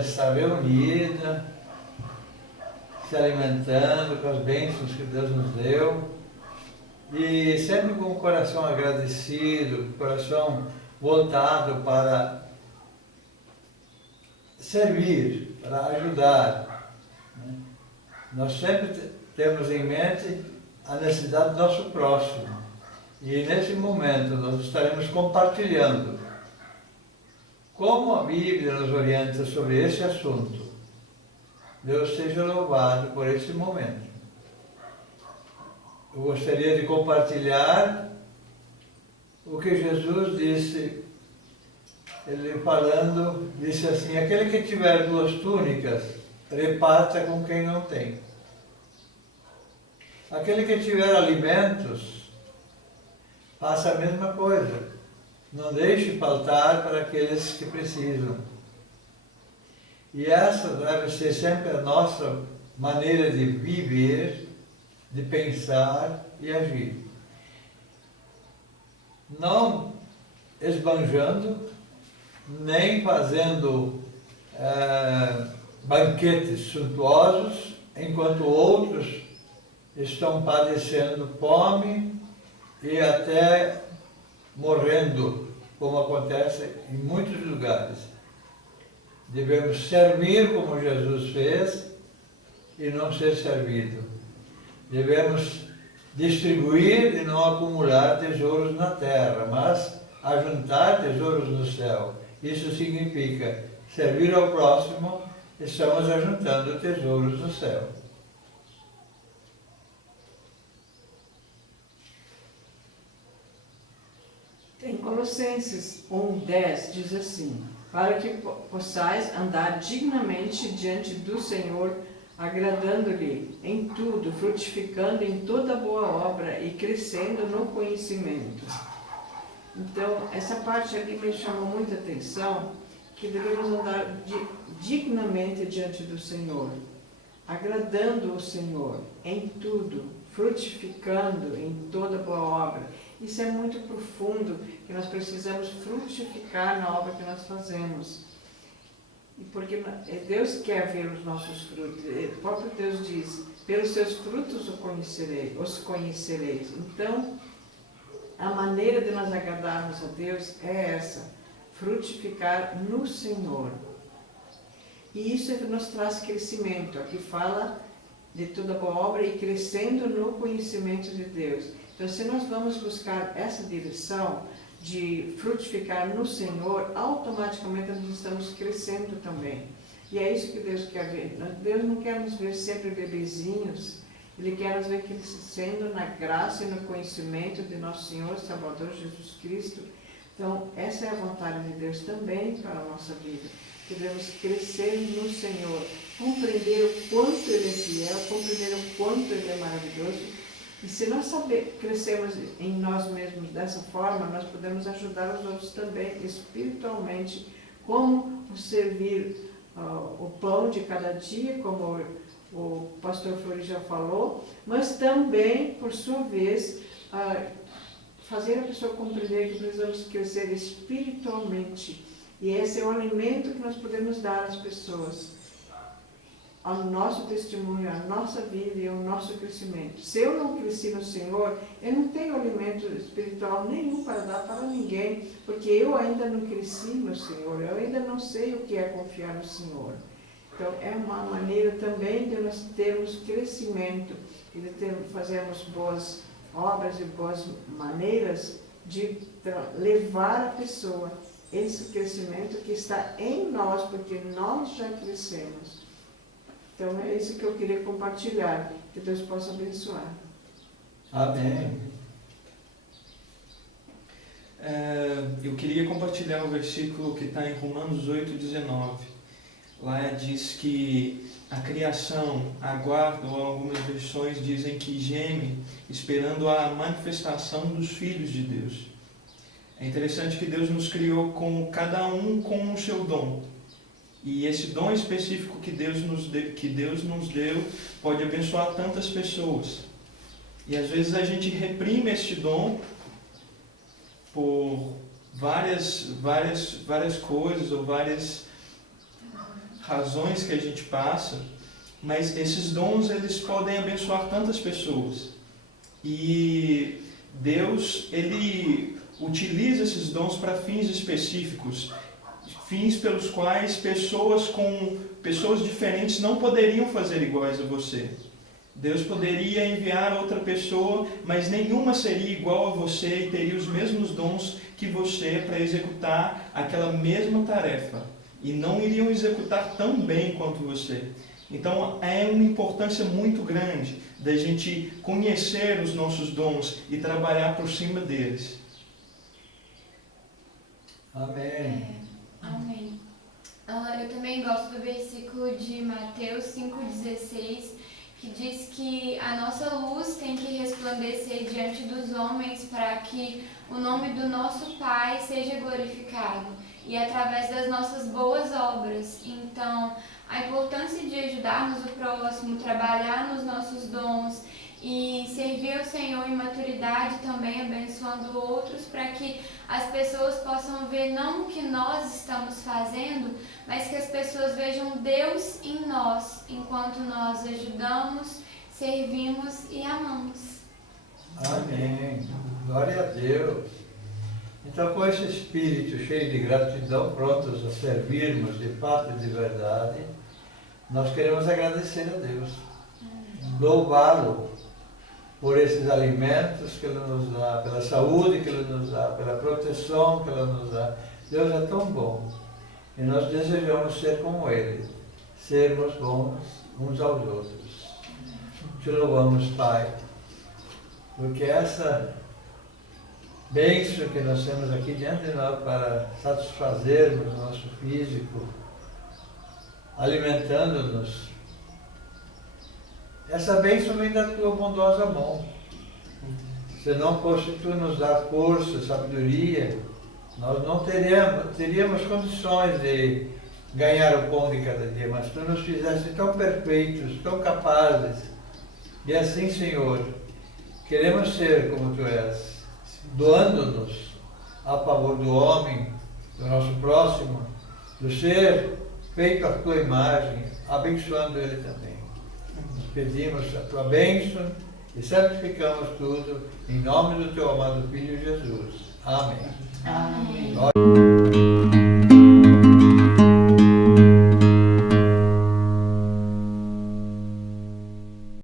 estar reunida, se alimentando com as bênçãos que Deus nos deu, e sempre com o coração agradecido, coração voltado para servir, para ajudar, né? Nós sempre temos em mente a necessidade do nosso próximo, e nesse momento nós estaremos compartilhando como a Bíblia nos orienta sobre esse assunto. Deus seja louvado por esse momento. Eu gostaria de compartilhar o que Jesus disse. Ele falando, disse assim: aquele que tiver 2 túnicas, reparta com quem não tem. Aquele que tiver alimentos, faça a mesma coisa. Não deixe faltar para aqueles que precisam. E essa deve ser sempre a nossa maneira de viver, de pensar e agir. Não esbanjando, nem fazendo banquetes suntuosos, enquanto outros estão padecendo fome e até morrendo, como acontece em muitos lugares. Devemos servir como Jesus fez e não ser servido. Devemos distribuir e não acumular tesouros na terra, mas ajuntar tesouros no céu. Isso significa servir ao próximo, estamos ajuntando tesouros no céu. Em Colossenses 1:10 diz assim: para que possais andar dignamente diante do Senhor, agradando-lhe em tudo, frutificando em toda boa obra e crescendo no conhecimento. Então, essa parte aqui me chamou muita atenção, que devemos andar dignamente diante do Senhor, agradando o Senhor em tudo, frutificando em toda boa obra. Isso é muito profundo, que nós precisamos frutificar na obra que nós fazemos. E porque Deus quer ver os nossos frutos. O próprio Deus diz: pelos seus frutos os conhecereis. Então, a maneira de nós agradarmos a Deus é essa: frutificar no Senhor. E isso é que nos traz crescimento. Aqui fala de toda boa obra e crescendo no conhecimento de Deus. Então, se nós vamos buscar essa direção de frutificar no Senhor, automaticamente nós estamos crescendo também. E é isso que Deus quer ver. Deus não quer nos ver sempre bebezinhos, Ele quer nos ver crescendo na graça e no conhecimento de nosso Senhor Salvador Jesus Cristo. Então, essa é a vontade de Deus também para a nossa vida. Que devemos crescer no Senhor, compreender o quanto Ele é fiel, compreender o quanto Ele é maravilhoso. E se nós crescermos em nós mesmos dessa forma, nós podemos ajudar os outros também espiritualmente, como servir o pão de cada dia, como o pastor Flori já falou, mas também, por sua vez, fazer a pessoa compreender que precisamos crescer espiritualmente. E esse é o alimento que nós podemos dar às pessoas, ao nosso testemunho, à nossa vida e ao nosso crescimento. Se eu não cresci no Senhor, eu não tenho alimento espiritual nenhum para dar para ninguém, porque eu ainda não cresci no Senhor, eu ainda não sei o que é confiar no Senhor. Então, é uma maneira também de nós termos crescimento e de fazermos boas obras e boas maneiras de levar a pessoa esse crescimento que está em nós, porque nós já crescemos. Então, é isso que eu queria compartilhar. Que Deus possa abençoar. Amém. Eu queria compartilhar um versículo que está em Romanos 8:19. Lá diz que a criação aguarda, ou algumas versões dizem que geme, esperando a manifestação dos filhos de Deus. É interessante que Deus nos criou com cada um com o seu dom. E esse dom específico que Deus nos deu pode abençoar tantas pessoas. E às vezes a gente reprime este dom por várias coisas ou várias razões que a gente passa, mas esses dons eles podem abençoar tantas pessoas. E Deus, Ele utiliza esses dons para fins específicos, fins pelos quais pessoas diferentes não poderiam fazer iguais a você. Deus poderia enviar outra pessoa, mas nenhuma seria igual a você e teria os mesmos dons que você para executar aquela mesma tarefa. E não iriam executar tão bem quanto você. Então é uma importância muito grande da gente conhecer os nossos dons e trabalhar por cima deles. Amém. Amém. Eu também gosto do versículo de Mateus 5,16, que diz que a nossa luz tem que resplandecer diante dos homens para que o nome do nosso Pai seja glorificado e através das nossas boas obras. Então, a importância de ajudarmos o próximo, trabalhar nos nossos dons e servir ao Senhor em maturidade também, abençoando outros, para que as pessoas possam ver não o que nós estamos fazendo, mas que as pessoas vejam Deus em nós, enquanto nós ajudamos, servimos e amamos. Amém. Glória a Deus. Então, com esse espírito cheio de gratidão, prontos a servirmos de fato e de verdade, nós queremos agradecer a Deus, louvá-lo por esses alimentos que Ele nos dá, pela saúde que Ele nos dá, pela proteção que Ele nos dá. Deus é tão bom e nós desejamos ser como Ele, sermos bons uns aos outros. Te louvamos, Pai, porque essa bênção que nós temos aqui diante de nós para satisfazermos o nosso físico, alimentando-nos, essa bênção vem da tua bondosa mão. Se não fosse tu nos dar força, sabedoria, nós não teríamos condições de ganhar o pão de cada dia, mas tu nos fizeste tão perfeitos, tão capazes. E assim, Senhor, queremos ser como tu és, doando-nos a favor do homem, do nosso próximo, do ser feito à tua imagem, abençoando ele também. Nos pedimos a tua bênção e santificamos tudo em nome do teu amado Filho Jesus. Amém. Amém. Glória.